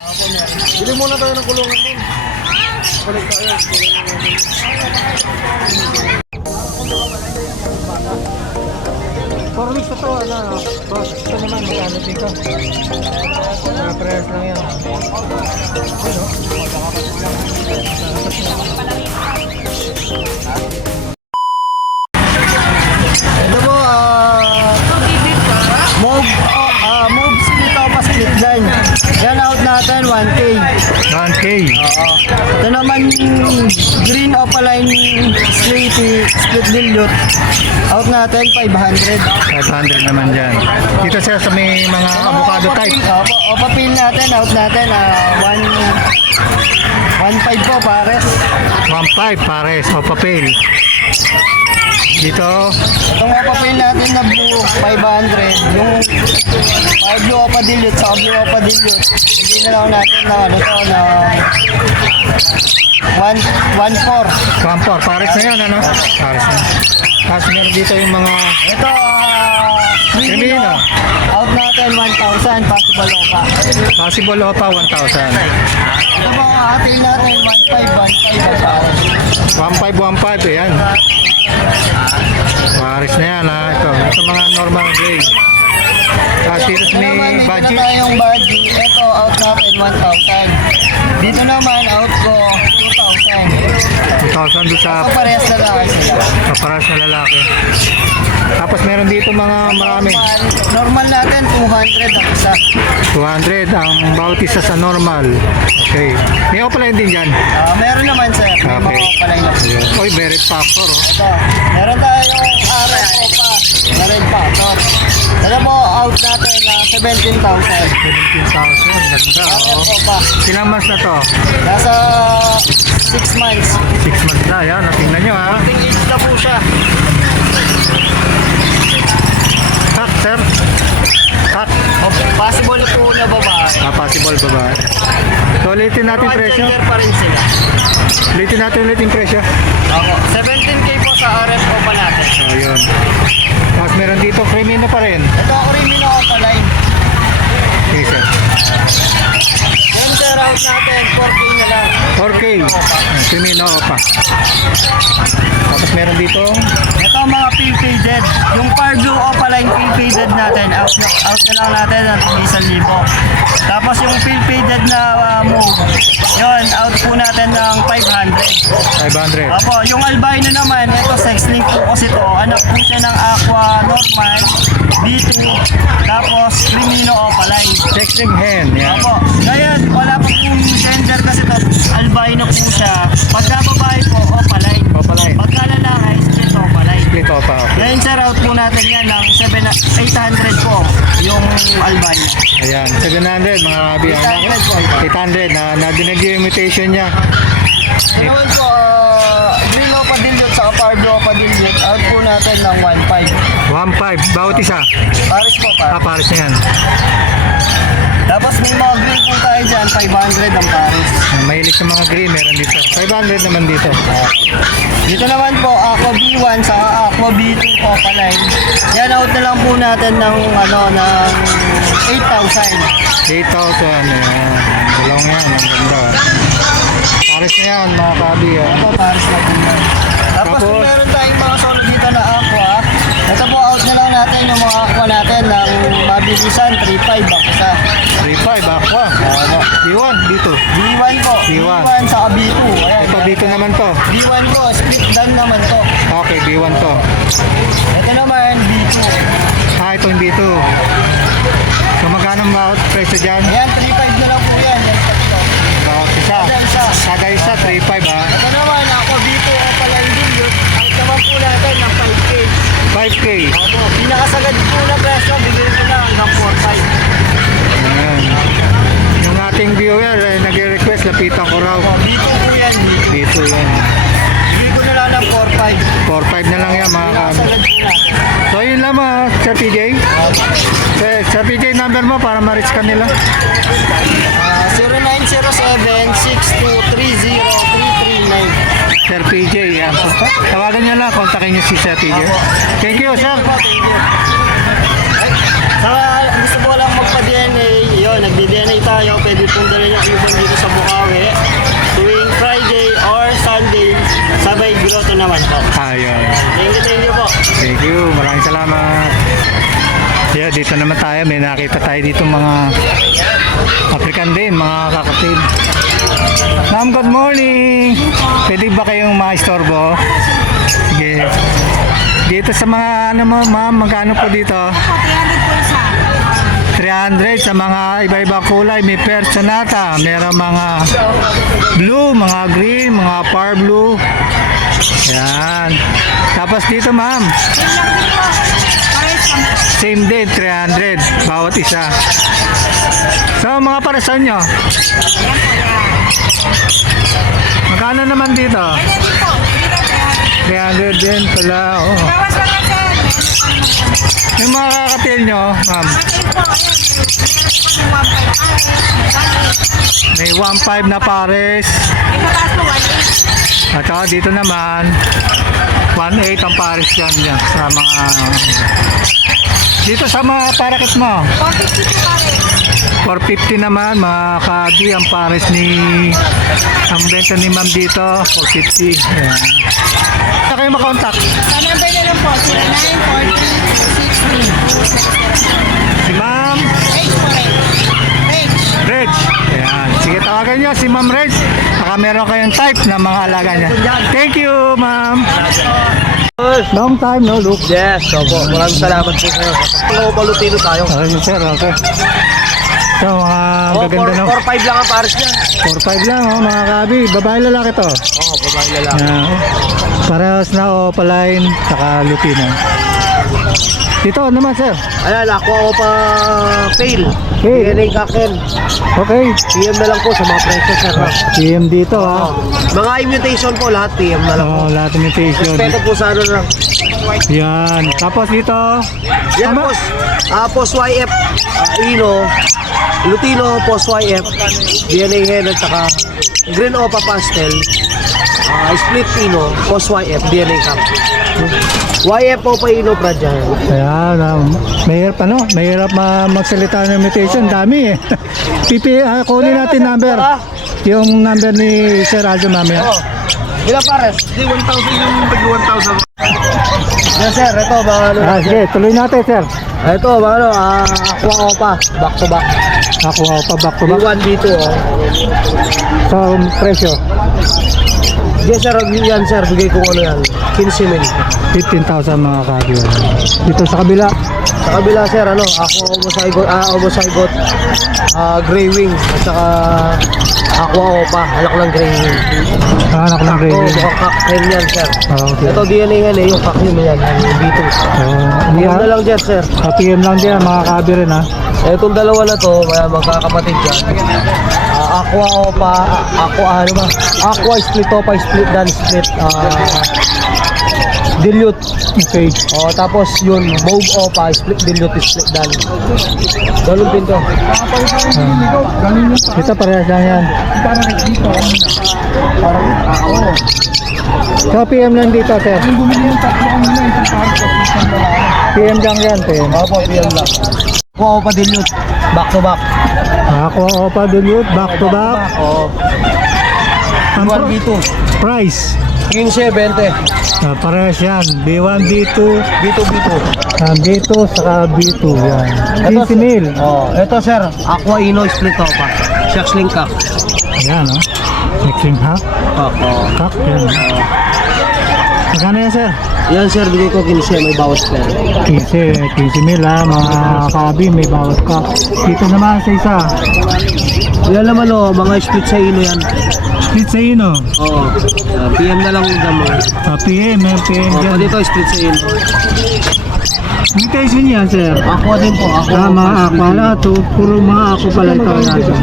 Bili muna tayo ng kulungan din. Balik tayo. For weeks na to, ano, boss, ito naman, magkano dito? Prayers lang yan. Ito po, move split opa split gun. Yan out natin, 1K. 1K. Ito naman, green opaline slaty split dilute. Out natin, 500. 500 naman dyan. Dito siya sa may mga avocado type. Opa peel natin, out natin, 1.5 po pares. 1.5 pares o papel. Dito, Itong opa peel natin na blue, 500. Yung blue opa dilute, sa blue opa dilute. Hindi na lang natin na ano to, na 1.4. 1.4 pares na yan, ano? Pares na. Tapos meron dito yung mga Ito, Crimino. Out natin, 1,000, possible opa. possible opa 1,000. Ito po, atin natin, 1,500. 1.5, ayan. Pares na yan, ha? Ito mga normal gray. Tapos dito sa may budget. Ito tayong budget. Ito, out natin, 1,000. Dito naman, out ko, 2,000. 2,000 doon sa So, parehas na lang sila. paparas na lalaki. Tapos meron dito mga marami. Normal natin, 200 ang isa. 200 ang bawat isa sa normal. Okay. May opaline din dyan. Meron naman, sir. May mga Okay. palay na. Oy, merit factor, oh. Ito, meron tayong RF Opa na red factor. Ito po, out natin na 17,000. 17,000. Ganda, RF oh. Opa. Ilang months na to? Nasa 6 months. 6 months na. Yan, tingnan nyo, ha. Ting age na po siya. Cut, sir. Cut. Possible na po na babae. Possible ba ba? So, ulitin natin Pero presyo. gender pa rin sila. Ulitin natin yung presyo. Ako, 17K po sa RF Opa natin. So, yun. Tapos meron dito, Crimino pa rin. Ito ako rin na Opa line. Okay, sir. Yan sir, out natin, 4K na lang. 4K. Crimino pa. Tapos meron dito, Ito ang mga peel faded. Yung Parblue Opa line peel faded natin, out na lang natin at 1,000. Tapos yung peel faded na move, yun, out po natin ng 500. 500. Apo, yung albino naman, ito sex link po kasi to. Anak po siya ng Aqua Normal, B2, tapos Crimino Opaline. Texting hen. Yan. Apo, ngayon, wala po pong gender kasi to. Albino po siya. Pagka babae po, Opaline. Opaline. Pagka lalaki, split Opaline. Split opa. Okay. Ngayon, sir, out po natin yan ng 800 po yung albino. Ayan. 700 mga kabi. 800 po. 800 na nadinig yung mutation niya. Ngayon po, Green Opa Dilute sa Parblue Opa Dilute, out po natin ng 1.5. 1.5. Bawat isa. Paris po pa. Papares na yan. Tapos may mga green po tayo dyan, 500 ang Paris. Mahilig sa mga green. Meron dito. 500 naman dito. Dito naman po, Aqua B1 sa Aqua B2 Opa line. Yan, out na lang po natin ng, ng 8,000. 8,000. Ayan. Dalawang yan. Ang ganda. Pares na yan mga kabi. Ito, Paris na po yan. Tapos Tapos, meron tayong mga solo dito na Aqua. Ito po, out na lang natin yung mga Aqua natin ng mabilisan, 3.5 ang isa. 3.5 aqua. B1 dito. B1 po, B1. B1 sa B2. Ayan, Ito dito naman to. B1 po, split down naman to. Okay, B1 to. Ito naman, B2. Ito yung B2. So magkano bawat presyo dyan? Ayan, 3.5 na lang po yan. Yan, tatlo. Bawat isa. Kada isa. Kada isa, 3.5 ha. Ito naman, ako B2 o pala yung dilute. Out naman po natin ng 5K. 5K. Opo, pinakasagad po na presyo, bigay ko na hanggang 4.5. Ayan. Yung ating viewer, nag-request, lapitan ko raw. Opo, B2 po yan. B2 yan. Bigay ko na lang ng 4.5. 4.5 na lang yan mga kami. Pinakasagad po natin. So yun lang mga Sir PJ. Sir PJ number mo para ma-reach ka nila. 0907-6230-339. Sir PJ. Yan. So, tawagan niya lang, kontakin niyo si Sir PJ. Thank you, sir. Thank you. Ay, sa gusto mo lang magpa-DNA, yun, nagdi-DNA tayo, pwede kung dala niyo ibon dito sa Bukawi. Tuwing Friday or Sunday, sabay grotto naman po. Ayun. Thank you po. Thank you. Maraming salamat. Yeah, dito naman tayo. May nakita tayo dito mga African din, mga kakapid. Ma'am, good morning. Pwede ba kayong maistorbo? Sige. Dito sa mga ano mo, ma'am, magkano po dito? 300 sa mga iba-ibang kulay. May Personata, meron mga blue, mga green, mga par blue. Yan. Tapos dito, ma'am, same din, 300 bawat isa. So, mga parasan nyo, magkano naman dito? 300 din pala. Oh. Yung mga kakatil nyo, ma'am, may 1.5 na pares. At saka dito naman 1.8 ang pares yan sa mga dito sa mga parakit mo 450 naman mga kadi ang pares ni ang benta ni ma'am dito 450. Ayan. Saan kayo makontak? Sa number na lang po, 0942-16. Si ma'am Reg. Ayan. Sige, tawagan nyo si Ma'am Reg. Baka meron kayong type na mga alaga niya. Thank you, ma'am. Long time no look. Yes, opo. Maraming salamat po kayo. Global Lutino tayo. Okay, sir. Okay. So, mga gaganda no. 4-5 lang ang pares niyan. 4-5 lang, oh, mga kabi. Babae lalaki to. Oo, babae na lang. Parehas na opaline, saka lutino. Dito naman, sir. Ayan, ako pa fail. Fail. DNA kakin. Okay. PM na lang po sa mga presyo, sir. PM dito, ha. Mga mutation po, lahat PM na lang po. Oh, lahat ng mutation. Respeto po sa ano lang. Yan. Tapos dito, Yan, tama? post YF, Ino, Lutino, post YF, DNA hen at saka Green Opa Pastel, Split Ino, post YF, DNA Cup. YF Opa Ino Fragile. Ayan, mahirap ano? Mahirap magsalita ng mutation. Dami eh. Kunin natin number. Yung number ni Sir Aldo mamaya. Ilan pares? Di 1,000 yung tag 1,000. Yes sir, ito mga ano. Sige, tuloy natin, sir. Ito mga ano, Aqua Opa, back to back. Ako pa back to back. B1, B2 oh. So, presyo, Yes sir, yan sir, bigay ko ano yan. 15 mil. 15,000 mga kabyo. Dito sa kabila, Sa kabila sir, ano, ako Omozygote, Grey Wing, at saka Aqua Opa, anak ng Grey Wing. anak ng Oo, gravy. mukhang kak yan sir. Okay. Ito DNA nga eh, yung kak yun yan, yung B2. Yan na lang dyan sir. PM lang din mga kabyo rin ha. Itong dalawa na to, kaya magkakapatid dyan. Aqua Opa, Aqua Split Opa, Split Dan, Split Dilute. Okay. O, tapos yun, Mauve Opa, Split Dilute, Split Dan. Dalong din to. Ito parehas lang yan. So, PM lang dito, sir. PM lang yan, PM. Opo, PM lang. Aqua Opa Dilute, back to back. Ako pa dilute, back to back. O, Ang B1, B2. price. 15, 20. Parehas yan. B1, B2, B2, B2. B2, saka B2. Yan. 15 mil. Oh, ito sir, Aqua Ino Split Opa. Shark Sling Cup. Ayan, no? Mixing hack. Opo. Hack, yan. Magkano yan, sir? Yan sir, bigay ko 15, may bawas pa yan. 15 mil, ha? Mga kabi, may bawat ka. Dito naman sa isa. Yan naman o, mga split sa ino yan. Split sa ino. Oo. PM na lang yung mo. PM, may PM O, dyan. dito split sa ino. Mutation yan, sir. Aqua din po, Aqua. Mga aqua na ito. Puro mga ako pala ito natin.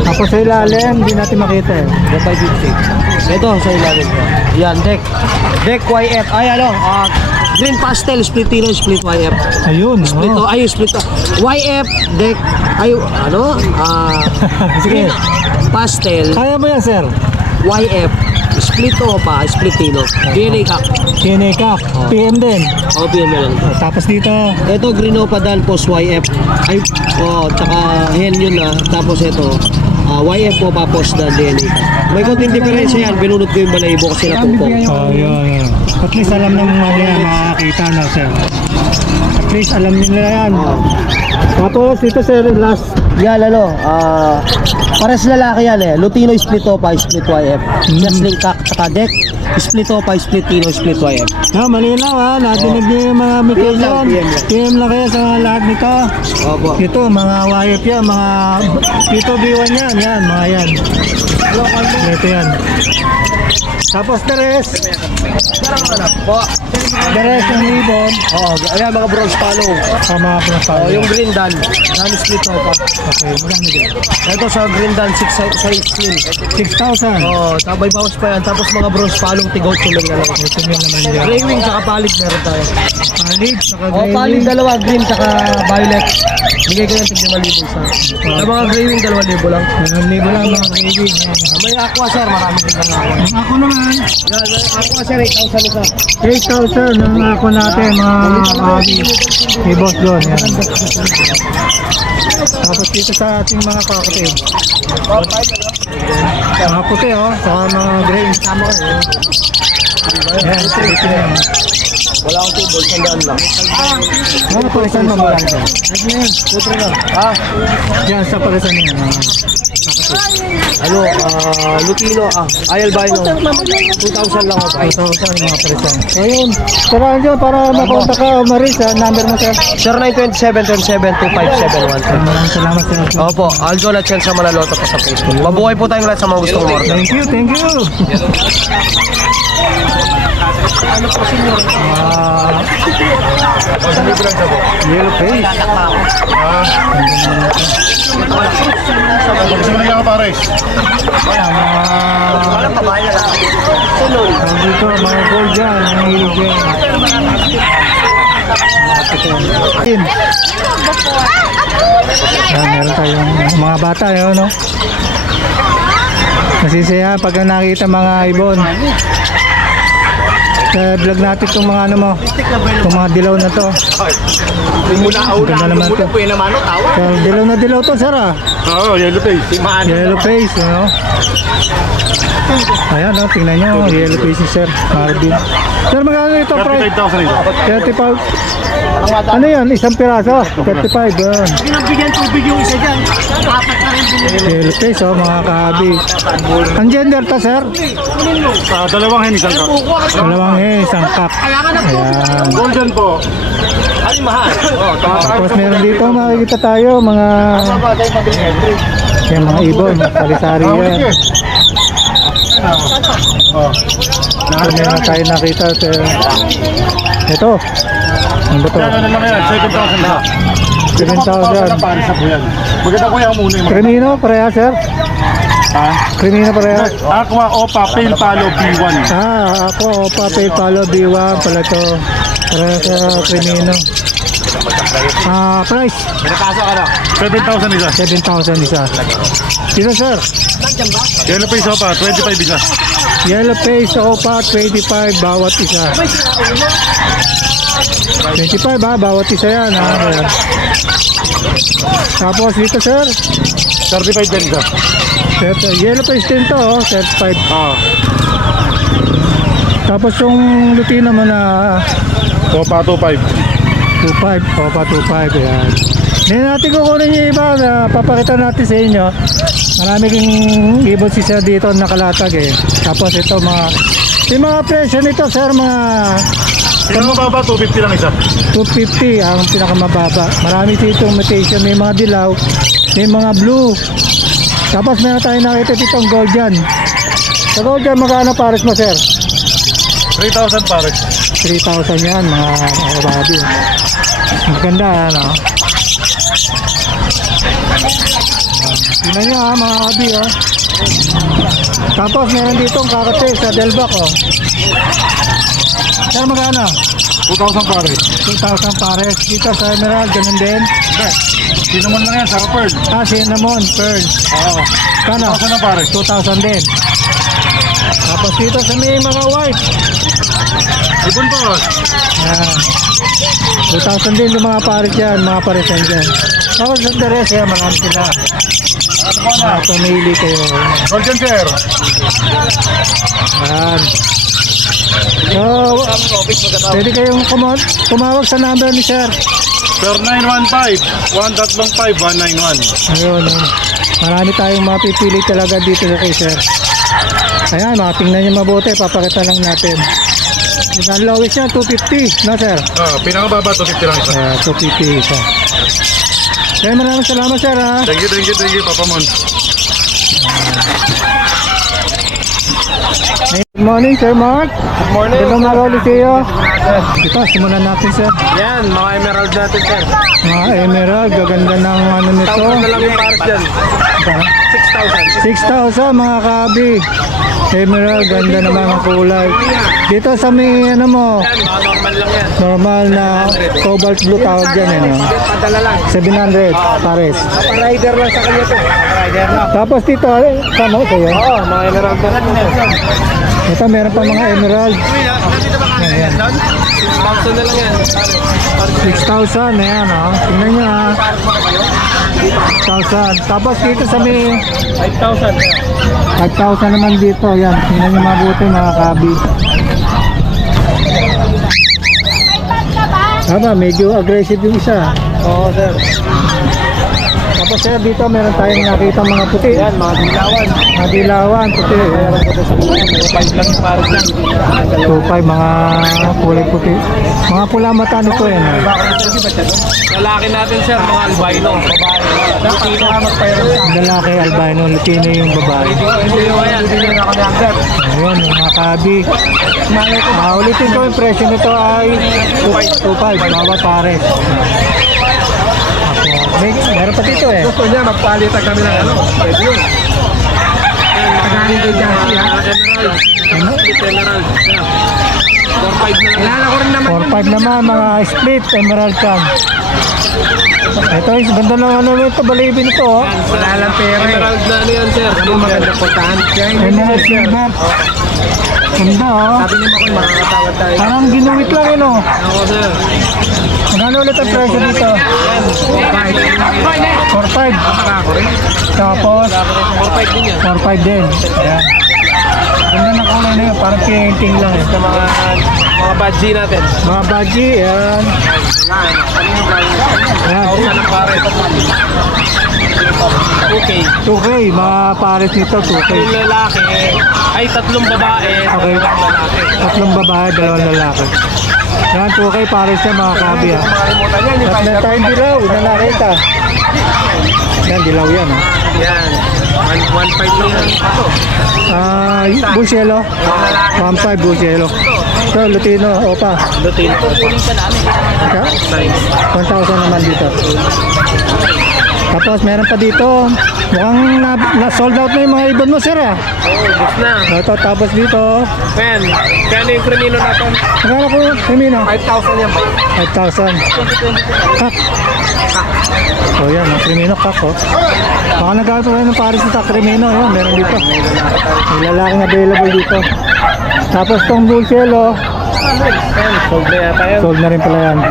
Tapos sa ilalim, hindi natin makita eh. Yan 550. Ito sa ilalim po. Yan, deck. Deck YF. Ay ano, green pastel, split ino, split YF. Ayun, Split oh. ay split YF, deck, ay ano, Sige, pastel. kaya mo yan, sir. YF, split OPA, split Tino. DNA Cup. DNA Cup, PM din. OPM na lang. Tapos dito, Ito, Green OPA Dalpos YF. Ay, tsaka hen yun na. Tapos ito, YF OPA Post na DNA Cup. May konting diferensya yan. Binunod ko yung balayibo kasi napupok. yun. At least alam ng mga yan, makakita na sir. At least alam nila yan. Tapos dito sir, last. Yan, pares lalaki yan eh. Lutino split OPA, split YF. Just link kak, tsaka deck. Split OPA, split Tino, split YF. No, malinaw ha, nadinig niyo yung mga mutation. PM lang. PM lang kayo sa lahat nito. Opo. Ito, mga YF yan, mga Tito B1 yan, mga yan. Ito yan. Tapos Teres. Teres ng ibon. Oo, ayan mga bronze follow. Mga pinapalo. Yung green dan split OPA. Okay, magkano din? Ito sa green dan 6 size slim. 6,000. Tabay bawas pa yan. Tapos mga bronze follow, tigaw tuloy na lang. Ito yun naman yan. Gray wing tsaka palig meron tayo. Palig, saka Palig gravy. dalawa, green tsaka violet. Bigay ko lang tig 5,000 isa. Sa mga gray wing 2,000 lang. Libo lang mga gravy. May aqua sir, marami din ng aqua. Ako naman, Yan, aqua sir, 8,000 isa. 8,000 ang ako natin mga abi. Ibos doon. Yan. Tapos dito sa ating mga kakatid. Mga puti saka mga gray. Yan, dito yan. Wala akong tubol, sandaan lang. Ano palisan mo ba? Yan, putro na. Yan, sa palisan niya. Lutino, Albino. 2,000 lang ako. 8,000 yung mga palisan. Ayun, tarahan dyan para makontak ka o Maris, number mo sir. Sir 927-27-2571. Maraming salamat sir. Opo, Aljo na Chen sa Manaloto pa sa Facebook. Mabuhay po tayong lahat sa mga gustong umorder. Thank you, thank you. Yellow face. Gusto mo na yung pares? Dito, mga gold dyan, mga hilig dyan. Meron tayong mga bata yun, no? Nasisaya pag nakita mga ibon. Sa vlog natin itong mga ano mo, itong mga dilaw na to. Ganda naman to. So, dilaw na dilaw to, sir ah. Oo, yellow face. Yellow face, ano? Ayan, tingnan nyo, yellow face si Sir Marvin. Sir, magkano ito price? 35,000 ito. 35. Ano yan? Isang piraso? 35, yun. Pinagbigyan tubig yung isa dyan. Apat na rin binili. Yellow face, mga kahabi. Ang gender to, sir? Dalawang hen, isang cup. Dalawang isang cup. Ayan. Golden po. Ay, mahal. Tapos meron dito, makikita tayo, mga ibon, sari-sari yan. Meron tayo nakita, sir. Ito. Ano ba ito? Ano lang yan, 7,000 na. 7,000. Pares na po yan. Maganda ko yung muna yung mga. Crimino, pareha, sir? Ha? Crimino, pareha? Aqua Opa Pale Palo B1. Ako, Opa, PayPal, B1 pala to. Pareha sa Crimino. Price? 7,000 isa. 7,000 isa. Dito, sir? Yellow face Opa, 25 isa. Yellow face, Opa, 25 bawat isa. 25 bawat isa yan. Ayan. Tapos dito, sir? 35 din isa. Yellow face din to, 35. Oo. Tapos yung Lutino mo na Opa 25. 25, Opa 25, yan. Hindi natin kukunin yung iba na papakita natin sa inyo. Marami kang ibon si sir dito nakalatag eh. Tapos ito yung mga presyo nito sir, mga Ito mababa, 250 lang isa. 250 ang pinakamababa. Marami dito mutation, may mga dilaw, may mga blue. Tapos meron tayo nakita ditong gold dyan. Sa gold dyan, magkano pares mo sir? 3,000 pares. 3,000 yan mga kababi. Maganda ano. Tingnan nyo mga kababi Tapos meron ditong kakate sa Delvac Sir magkano? 2,000 pares. 2,000 pares. Dito sa Emerald, ganun din. Cinnamon lang yan, saka pearl. Cinnamon, pearl. Oo. Kano? 2,000 na pares. 2,000 din. Tapos dito sa may mga white. Ibon boss. Yan. 2,000 din yung mga pares yan, mga parisan dyan. Tapos sa deres, yan, marami sila. Pumili kayo. Golden sir. Yan. So, pwede kayong tumawag sa number ni Sir. Sir 915-135-191. Ayun, marami tayong mapipili talaga dito kay Sir. Ayan, tingnan nyo mabuti, papakita lang natin. Ang lowest niya, 250, no Sir? Pinakababa 250 lang isa. 250 isa. Kaya maraming salamat Sir ha. Thank you, Papa Mon. Good morning Sir Mark. Good morning. Good umaga ulit sa iyo. Ito, simulan natin Sir. Yan, mga emerald natin, sir. Mga emerald, gaganda ng ano nito. 1,000 na lang yung pares dyan. 6,000. 6,000 mga kabi. Emerald, ganda naman ang kulay. Dito sa may ano mo, Normal lang yan. normal na cobalt blue tawag dyan eh, no? Padala lang. 700 pares. Rider lang sa kanya to. Rider lang. Tapos dito, tama ko yun. Oo, mga emerald na. Ito, meron pa mga emerald. Ayan. 6,000 na lang yan. 6,000, ayan oh. Tingnan nyo ha. 6,000. Tapos dito sa may 5,000. 5,000 naman dito. Ayan, tingnan nyo mabuti mga kabi. Aba, medyo aggressive yung isa. Oo, sir. Tapos sir, dito meron tayong nakita mga puti. Yan, mga dilawan. Mga dilawan, puti. Ayan. 5 lang yung pares dyan. 2,500, mga kulay puti. Mga pula mata ano po yan. Lalaki natin, sir, mga albino. Babae. Lutino ka magpayro sa Lalaki, albino, Latino yung babae. Hindi nyo yan. Hindi nyo na kami under. Ayun, yung mga kabi. Ulitin ko yung presyo nito ay 2,500, bawat pares. Meron pa dito eh. Gusto niya, magpalitan kami ng ano. Pwede yun. Tagahin kay Jassy, ha? Emerald. Emerald. 4,500 na lang. Alala ko rin naman. 4,500 naman, mga split, emerald can. Ito is ganda ng ano ito, balibin ito oh. Wala lang pera. Emerald na ano yan, sir. Ano maganda puntahan? Emerald silver. Ganda oh. Sabi niyo ako, makakatawad tayo. Parang ginuwit lang yun oh. Ako, sir. Magkano ulit ang presyo dito? 4,500. Ako rin. Tapos 4,500 din yan. 4,500 din. Ayan. Ganda ng kulay na yun, parang painting lang eh. Sa mga badge natin. Mga baji, ayan. Ayan. Kausan ng pare. Okay. 2K, mga pares nito, 2K. Yung lalaki, ay 3 babae, Okay. 2 lalaki. 3 babae, 2 lalaki. Yan, 2K pares siya mga kabi ha. Makalimutan yan, yung At meron tayong dilaw, na nakita. Yan, dilaw yan ha. yan. 1,500 lang yan. Bushelo. 1,500 bushelo. Ito, Lutino, opa. Lutino. Ika? Nice. 1,000 naman dito. Tapos meron pa dito, mukhang na-sold out na yung mga ibon mo sir ah. Oh, bus na. Ito, tapos dito, Men, kaya yung krimino natin. magkano po yung Femino? 5,000 yan ba? 5,000. Kak. So yan, ang Crimino kak oh. Baka nagkakaroon tayo ng pares na Crimino, yun, meron dito. May lalaking available dito. Tapos tong Bullshelo, Yan, sold na yata yan. sold na rin pala yan.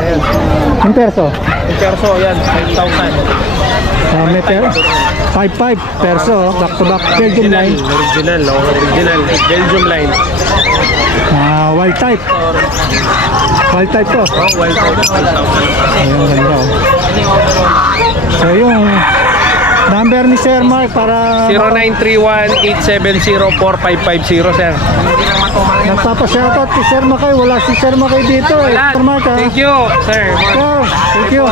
Yung perso, Yung perso, yan, 5,000. may 5,500 perso, back to back, Belgium line. Original, original. Belgium line. Wild type. Wild type to. Oh, wild type. 5,000. Ayun, ganda oh. So yung number ni Sir Mark para 0931-870-4550, sir. nagpapashoutout si Sir Makay. Wala si Sir Makay dito eh. Sir Mark ha. Thank you, sir. Sir, thank you.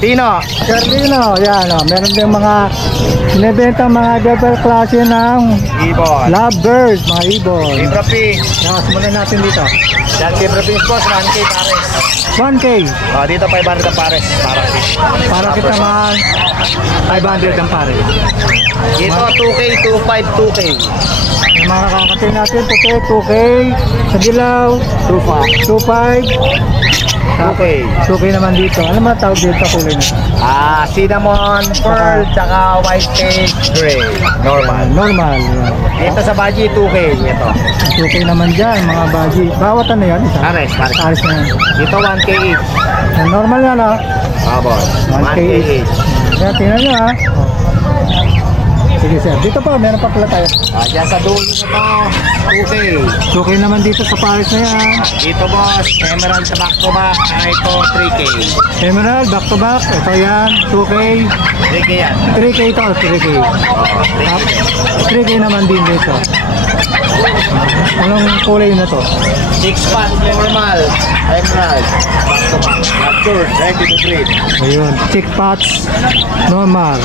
Tino. Sir Lino, yan o. Meron din mga binibenta mga double klase ng Ibon. lovebird, mga ibon. Ibra P. Yan, simulan natin dito. Yan, Ibra P boss, 1K pares. 1K. Dito 500 ang pares. Para kita naman 500 ang pare. Dito 2K, 2.5, 2K. Yung mga kakatay natin, puti, 2K. Sa dilaw, 2.5. Okay. 2K naman dito. Ano ba tawag dito kulay nito? Cinnamon, pearl, tsaka white cake, gray. Normal. Normal. Yan. Dito sa Baji, 2K. Ito. 2K naman dyan, mga baji. Bawat ano yan? Isa? Pares, pares. Pares na yan. Dito, 1K each. Yan, normal yan ha. Boss. 1K 1K each. each. Yan, tingnan nyo ha. Sige sir, dito pa, meron pa pala tayo. Diyan sa dulo na to, 2K. 2K naman dito sa Paris na yan. Dito, boss, emerald sa back to back. Ito, 3K. Emerald, back to back. Ito yan, 2K. 3K yan. 3K ito, 3K. 3K naman din dito. Anong kulay na to? 6 pack, normal. Emerald. Back to back. Mature, ready to breed. Ayun, chick pots, normal.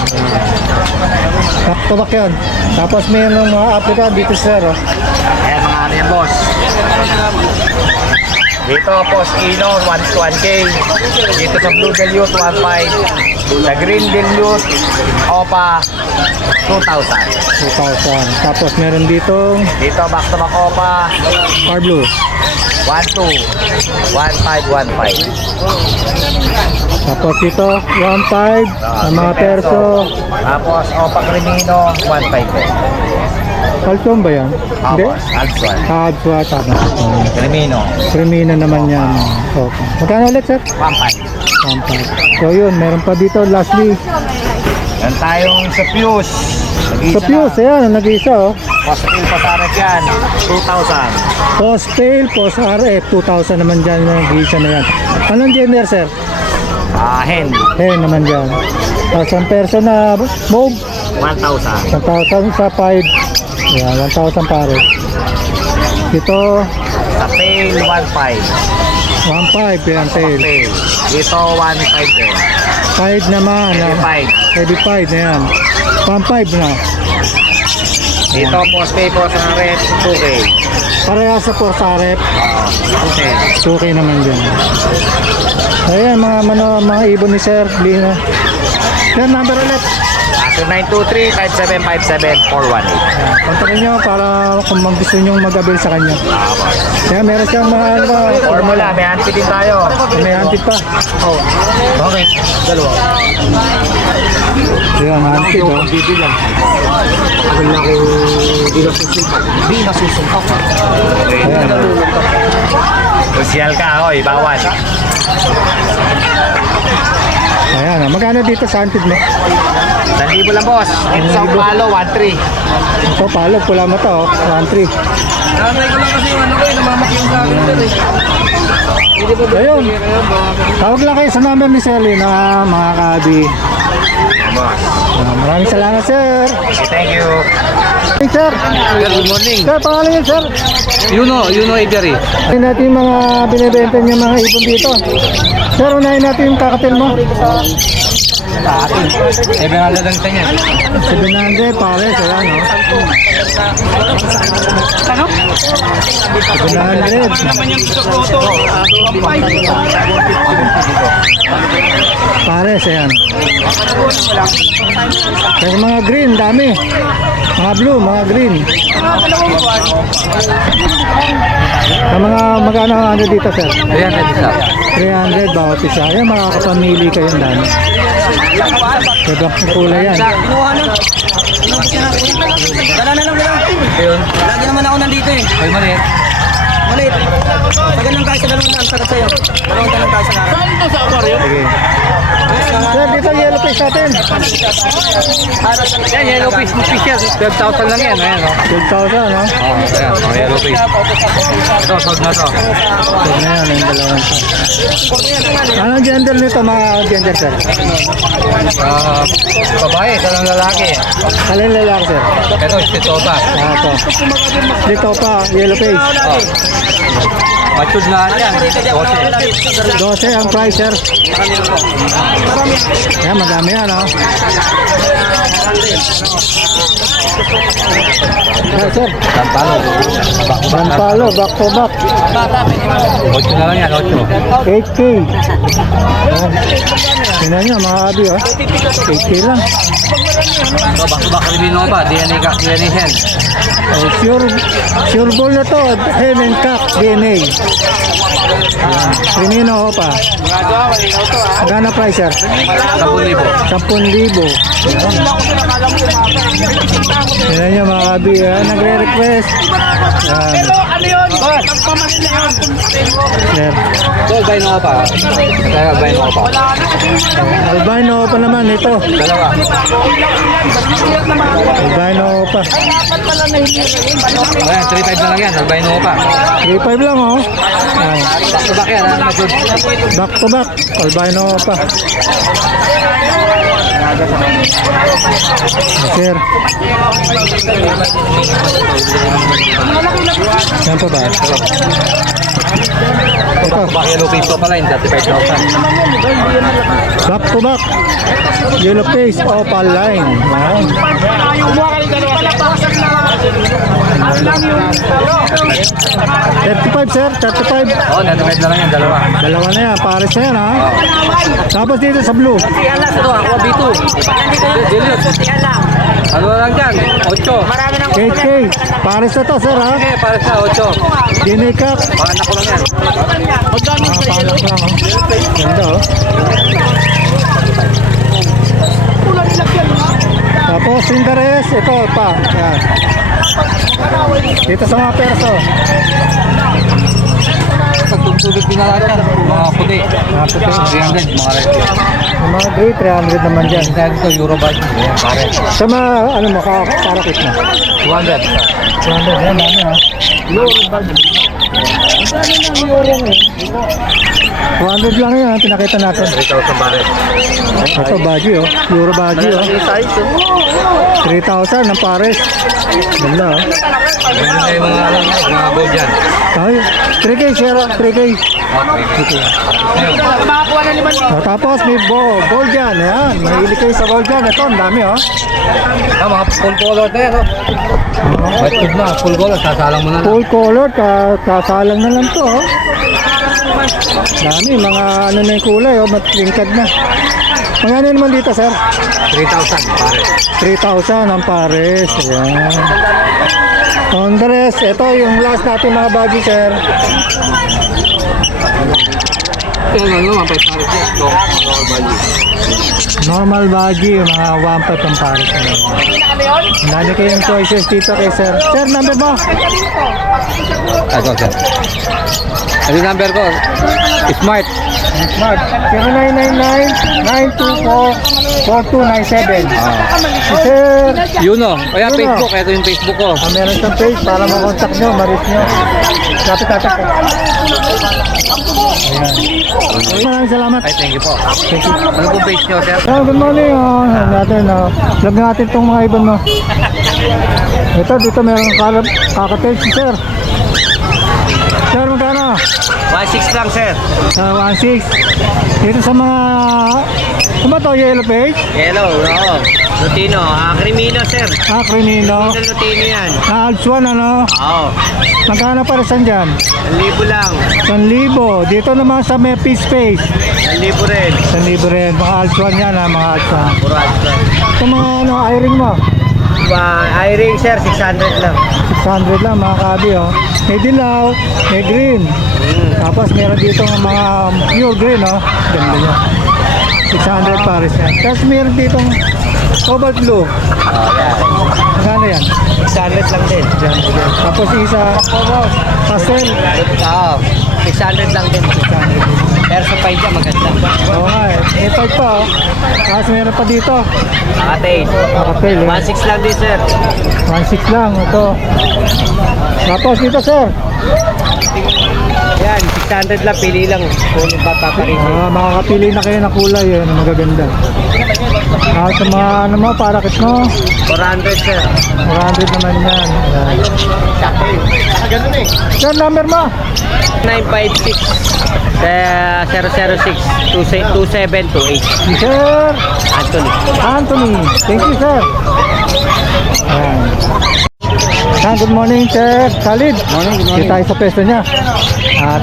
Back to back yan. Tapos mayroong mga African dito sir. Oh. Ayan mga ano yan, boss. Dito, post Inor, 1K. Dito sa Blue Dilute, 1.5. Sa Green Dilute, Opa, 2,000. 2,000. Tapos meron dito Dito, back to back Opa, Car Blue. 1.2. 1.5. Tapos dito 1.5 sa mga perso. Tapos, Opa Crimino, 1.5 din. Calcium ba yan? Hindi? Tapos, Alpsuan. Kabswa, tama. Crimino, Cremina naman yan. Okay. Magkano ulit sir? 1.5. 1.5. So yun, meron pa dito lastly. Yan tayong sa Fuse. Sa Fuse, ayan, nag-isa oh. Positive Pasarek yan, 2,000. Post Pale, Post RF, 2,000 naman dyan yung nag-isa na yan. Anong gender sir? Hen, Hen naman dyan. Tapos ang perso na mauve, 1,000. 1,000 sa 5. Yan, 1,000 pare. Dito, Sa Pale, 1.5. 1.5 yan tail. Pale. Dito, 1.5 din. 5 naman. 5. 35 na yan. 1.5 na. Dito, postpay po sa red, 2K. Pareha sa Portarep, 2K. 2K naman dyan. Ayan, mga ibon ni Sir Lina. Yan, number ulit. 0923-5757-418. Kontakin nyo para kung gusto nyo mag-avail sa kanya. Kaya meron siyang mga ano ba? Formula, may anti din tayo. May antit pa. Oh. Okay. Dalawa. Yan, antit oh. Bibilang. Tagal na kung di nasusuntok. Okay. Ayan. Social ka, oy, bawal. Ayan, magkano dito sa antit mo? 1,000 lang, boss. Ito sa palo, 1.3. Ito, palog, pula mo to, 1.3. Nanay ko lang kasi yung ano ko, namamakyong sa akin sir eh. Ayun. Tawag lang kayo sa number ni Sir Lina, mga kabi. Boss. Maraming salamat, sir. Okay, thank you. Hey, sir. Good morning. Sir, pangalan niyo, sir. Yuno Ibery. Unahin natin yung mga binibenta niyo mga ibon dito. Sir, unahin natin yung kakatil mo. Emerald lang sa niyan. 700, pares, ayan, no? 700. Pares, ayan. Pero mga green, dami. Mga blue, mga green. Sa mga magkano ang ano dito, sir? 300 bawat isa. Ayan, makakapamili kayong dami. Ibang kulay yan. Kinuha na. Dala na lang dala. Ayun. Lagi naman ako nandito eh. Ay, maliit. Maliit. Tagal lang tayo sa dalawang daan. Tagal sa'yo. Dalawang daan lang tayo sa karan. Sige. Sir, dito yellow face natin. Yan, yellow fish special. 12,000 lang yan. Ayan, no? 12,000, no? Oh, ayan, yellow fish. Ito, sold na to. So, na yan, yung dalawang to. Anong gender nito, mga gender, sir? Babae, ito lang lalaki. Alin lalaki, sir? Ito, ito pa. Ito. Dito pa, yellow face. Matured na yan. 12 ang price, sir. Yan, madami yan, no? Yan, sir. Tampalo. Sampalo, back to back. 8 na lang yan, 8. 8K. Yan. Tingnan nyo, mga abi, oh. 8K lang. Ito, back-to-back Ribino pa. DNA ka, DNA hen. Oh, sure ball na to. Hen and cock DNA. Crimino Opa. Magkano price, sir? 10,000. 10,000. Yan nyo mga kabi, nagre-request. Yan. Sir. Albino pa. Albino pa. Albino pa naman ito. Dalawa. Albino pa. Ayan, 3.5 na lang yan. Albino pa. 3.5 lang oh. Yan. Back to back yan. Back to back. Albino pa. Sir. Yan pa ba? Ito. Back yellow face ko pala yun. 35,000. Back to back. Yellow face opal line. Yan. 35 sir, 35. Oo, 35 na lang yan. Dalawa. Dalawa na yan, pares na yan ha. Tapos dito sa blue. Ito, ako B2. Julius. Ano lang dyan? 8. 8K. Pares na to sir ha. Okay, para sa 8. Dinikak. Panak ko lang yan. Mga panak lang oh. Ganda oh. Tapos Cinderes, ito pa. Yan. Dito sa mga perso. Pagtutulog din na lang yan. Mga puti. Mga puti. 300. Mga red. Yung mga gray, 300 naman dyan. Kaya dito, Euro budget. Ayan, pare. Sa mga, ano mo, karakit na. 200. 200, yan, dami ha. Euro budget. 200 lang yan, pinakita natin. 3,000 pare. Ito, baji oh. Euro baji oh. 3,000 ng pares. Ganda oh. Ganyan na yung mga gold dyan. Ay, 3K, sir. 3K. Okay. Oh, tapos may gold yan. Ayan, mahilig kayo sa gold yan. Ito, ang dami oh. Ah, mga full color na yan. Oh. White tube na, full color. Sasalang mo na lang. Full color, kasalang na lang to oh. Dami, mga ano na yung kulay oh, matlingkad na. Magkano naman dito, sir? 3,000 pare. 3,000 ang pares. Ayan. Andres, ito yung last natin mga baji, sir. Ito yung ano, 1.5 pare siya. Ito, normal value. Normal baji, mga 1.5 ang pares. Ang dami kayong choices dito kay sir. Sir, number mo? Ito, sir. Ito yung number ko. Smart. Smart. 0999-924-4297. Si sir. Yun o. Kaya Yun, Facebook. Ito yung Facebook ko. Meron siyang page para makontak nyo, maris nyo. Lapit-lapit ko. Ayan. Maraming salamat. Ay, thank you po. Thank you. Ano po page nyo, sir? Oh, good morning. Oh, natin, vlog natin itong mga ibon mo. Ito, dito meron kakatage si sir. Sir, magkano? 1.6 lang, sir. 1.6. Dito sa mga, ano ba to, yellow page? Hello, oo. Lutino, Crimino, sir. Crimino. Lutino yan. Alps 1, ano? Oo. Magkano pa rin dyan? 1,000 lang. 1,000. Dito naman sa may peace space. 1,000 rin. 1,000 rin. Mga Alps 1 yan, ha, mga Alps 1. Puro ads. Ito mga ano, i-ring mo. I-ring, sir, 600 lang. 600 lang, mga kabi, oh. May dilaw, may green. Tapos meron dito ng mga pure green, oh. Ganda niya. 600 pares yan. Tapos meron dito cobalt blue. Magkano yan? 600 lang din. Tapos isa, pastel. Oo. 600 lang din. Pero sa pay dyan, maganda. Oo nga eh. May tag pa, oh. Tapos meron pa dito. Nakatail. Nakatel, eh. 1,600 lang din, sir. 1.6 lang, ito. Tapos dito, sir. Yan, 600 lang. Pili lang. Kung papaparin. Makakapili na kayo ng kulay, eh, na magaganda. Sa mga ano mo, parakit mo, 400, sir. 400 naman yan. Ayan. Sir, number mo? 956 006 2728. Si Sir Anthony. Anthony. Thank you, sir. Ayan. Good morning, Sir Khalid. Morning, good morning. Dito tayo sa pwesto niya.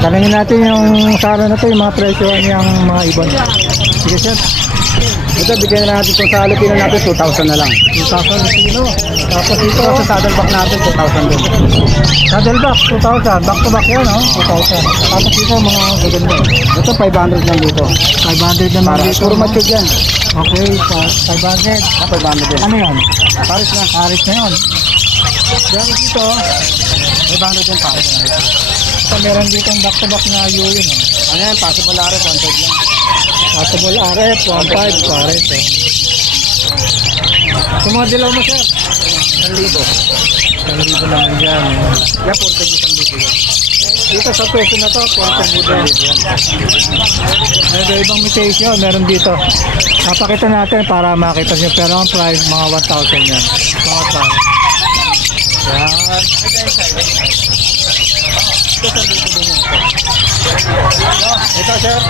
Tanungin natin yung sa araw na to, yung mga presyo niyang mga ibon. Sige, sir. Ito, bigyan na natin itong sa Lupino natin, 2,000 na lang. 2,000 Lupino. Tapos Ito ito, sa saddleback natin, 2,000 din. saddleback, 2,000. Back to back yan, oh, 2,000. Tapos ito, mga gaganda. Ito, 500 lang dito. 500 naman Para, dito. puro no? mature yan. Okay, 500. 500 din. Ano yan? Paris na. Paris na yun. Yan dito, 500 din Paris. ito meron dito back to back na UE, no? Ano yan, possible RF, 100 lang. Possible RF, 1.5 Paris, eh. Yung mga dilaw mo, sir? 1,000. 1,000 naman dyan. Eh. Yan, 4,000 yan. Dito sa pwesto na to, 1,000 yan. May ibang mutation, meron dito. Napakita natin para makita nyo. Pero ang price, mga 1,000 yan. Mga price. Yan. Ito, sir.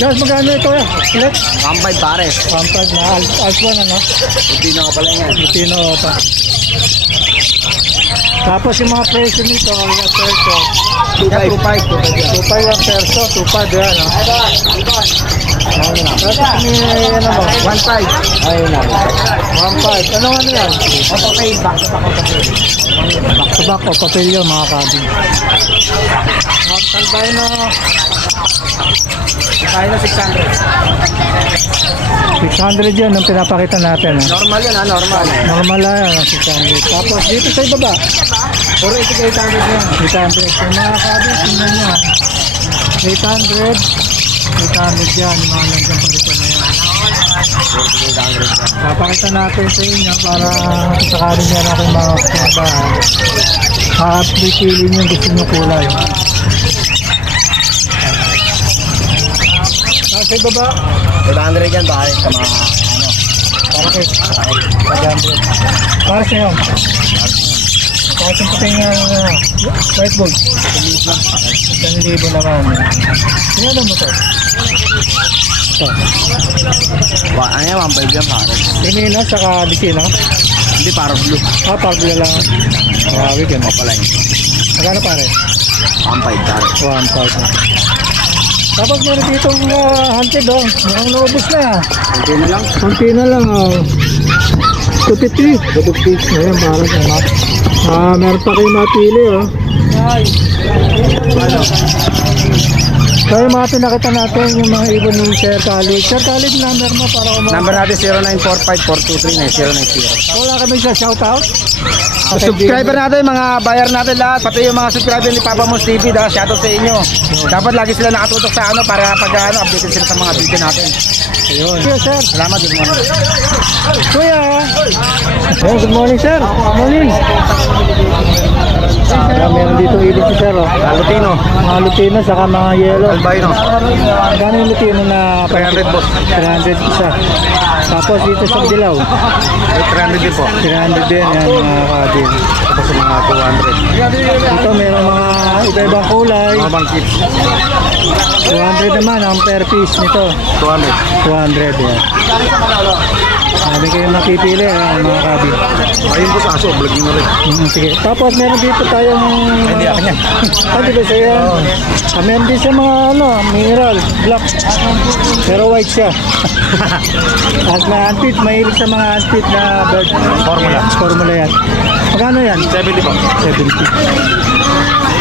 Guys, magkano ito eh? Ulit? 1,500 Paris. 1.5 na. Alpha ano? Hindi na ka pala yan. Lutino pa. Tapos yung mga presyo nito, ang mga perso. 2,500. 2.5 ang perso, 2.5 yan. No? Tapos may ano ba? 1,500. Ayun na. 1.5. Ano yan? Okay, back to back. Back to back o papilyo mga kabin. Talbay na Tayo na 600. 600 yan ang pinapakita natin. Normal yan ha, normal. Normal lang yan ang 600. Tapos dito sa ibaba, Puro ito kay 800 yan. 800. Yung mga kabin, tingnan nyo. 800. 800 yan. Yung mga langgam parito na yan. Papakita natin sa inyo para sakaling yan natin mga kabahan. At pipili yung gusto nyo kulay. Nasa ibaba, 800 yan, bakit sa mga ano. para kay 500. Para sa iyo. Tapos yung puting white gold. 1,000 naman. Tingnan mo to. Ito. Ano yan, 1,500 yan, pare. Pinina saka Lucino. Hindi, para blue. Pablo lang. Grabe ka na. Pala yun. Magkano pare? 1,500. 1,000. Tapos meron ditong hunted oh. Mukhang naubos na. Hindi na lang. Kunti na lang oh. 250. 250. Ayan, parang ano. Meron pa kayo mapili oh. Kaya mga pinakita natin yung mga ibon ni Sir Khalid. Sir Khalid, number mo para kumakain. Number natin 0945-423-9096. Wala kami sa shoutout. Subscriber natin, mga buyer natin lahat, pati yung mga subscriber ni Papa Mons TV, shoutout sa inyo. Dapat lagi sila nakatutok sa ano para pag updated sila sa mga video natin. Ayun. Yes, sir. Salamat, good morning. Kuya. Hey, good morning, sir. Good morning. Meron dito ibig si sir, oh. Lutino, Mga Lutino, saka mga yellow. Albino, Magkano yung Lutino na 300 boss. 300 isa. Tapos dito sa Dilaw, 300 din po. 300 din yan mga kabin. Tapos sa mga 200. Dito meron mga iba-ibang kulay. Mga bang kids, 200 naman ang per piece nito. 200. 200 yan. Sabi kayo makipili mga kabin. Ayun po sa aso, vlog nyo na rin. Sige. Tapos meron dito tayong Hindi ako niyan. di ba siya? Meron din siya mga ano, mineral, black. Pero white siya. At na antit, mahilig sa mga antit na bird. Formula. Formula yan. Magkano yan? 70 po. 70.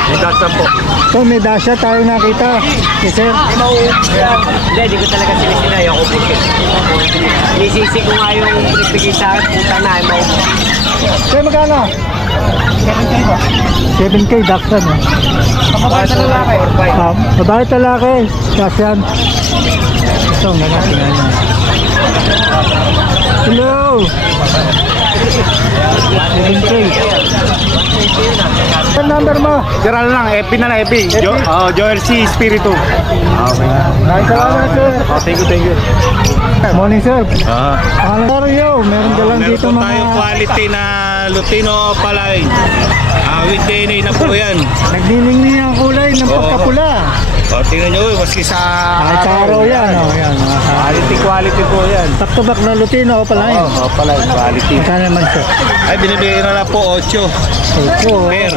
May dastan po. So may dasha tayo nakita. Yes, sir. Hindi, di ko talaga sinisinay ako po siya. Nisisi ko nga yung ibigay sa akin, puta na, ay mau. Sir, magkano? 7K, daksan. Babae sa lalaki. Babae talaki. Kasyan. Ito, nga natin. Hello! 7K. Ang number mo? Sira lang, FB na lang, FB. Joel C. Spiritu. Okay. Maraming salamat, sir. Thank you. Morning, sir. Pangalan yo, meron ka lang dito Meron po tayong mga quality na Lutino Palay. With DNA na po yan. nagniningning ang kulay ng Oo. pagkapula. O, tingnan nyo, maski sa Kahit sa araw yan, oh. Yan, mga Quality po yan. back to back na Lutino Opaline. Oo, pala, quality. Magkano naman siya? Ay, binibigyan na lang po 8. Opo. Pair.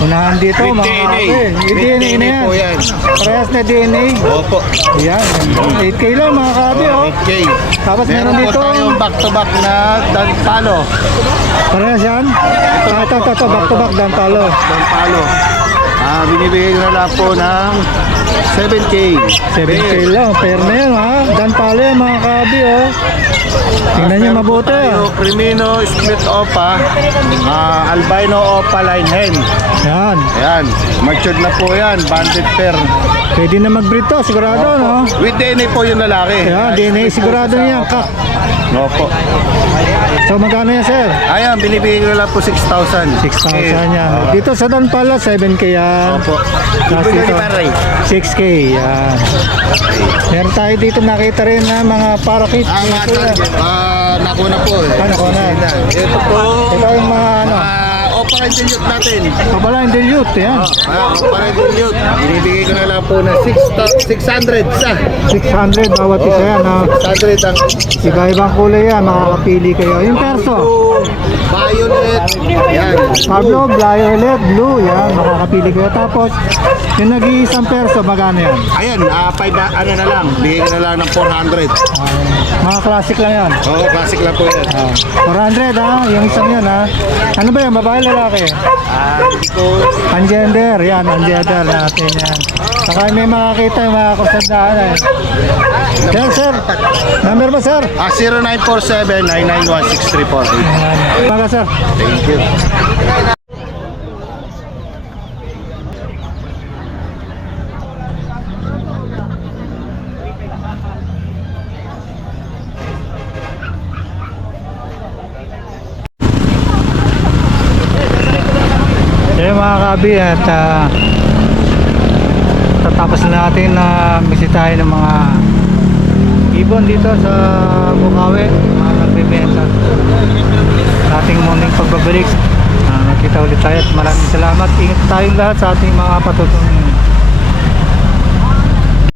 Unahan dito, With mga DNA. kape. With With DNA na DNA po yan. yan. Parehas na DNA. Opo. Yan, 8K lang mga kape, oh. 8K. Tapos meron Meron po dito, tayong back-to-back na Dan Palo. parehas yan. Ito, back to back, Dan Palo. Dan Palo. Binibigyan na lang po ng 7K. 7K lang, pair na yan, ha. Dan Palo yan, mga kape, oh. Tingnan nyo mabuti, Tayo, ah. Crimino Split Opa, Albino Opa Line Hen. Yan. Ayan, matured na po yan, banded pair. Pwede na mag-breed to, sigurado, no? With DNA po yung lalaki. Yan, DNA, sigurado niyan, kak. Opo. So, magkano yan, sir? Ayan, binibigyan ko na lang po 6,000. 6,000 yan. Dito sa Dan Palo, 7K yan. Opo. Tapos Ibo dito, ni Paray. 6K, yan. Meron tayo dito nakita rin na mga parakeet. Nakuna po. Nakuna. Ito po, Ito yung mga ano, Opa Line Dilute natin. kabala yung dilute, yan. Opa Line Dilute. Binibigay ko na lang po na 600 sa. 600 bawat isa yan, ha. 600 ang Iba-ibang kulay yan, makakapili kayo. Yung perso, violet. Yan. Pablo, violet, blue, yan, makakapili kayo. Tapos, yung nag-iisang perso, magkano yan? Ayan, 5 ano na lang. Bigay ko na lang ng 400. Mga classic lang yan. Oo, classic lang po yan. 400, ha, yung isang yan, ha. Ano ba yan, babae, lalaki? Hindi ko Ungender, yan, ungender natin yan. Saka may makakita yung mga kusandaan eh. Yan, sir. Number mo, sir? 0947-991-6348. Yan. Mga sir. Thank you. Yan mga kabi at tatapos na natin na bisitahin ng mga ibon dito sa Bukawi, mga nagbibenta. Sa ating morning pagbabalik, nakita ulit tayo at maraming salamat. Ingat tayong lahat sa ating mga patutungan.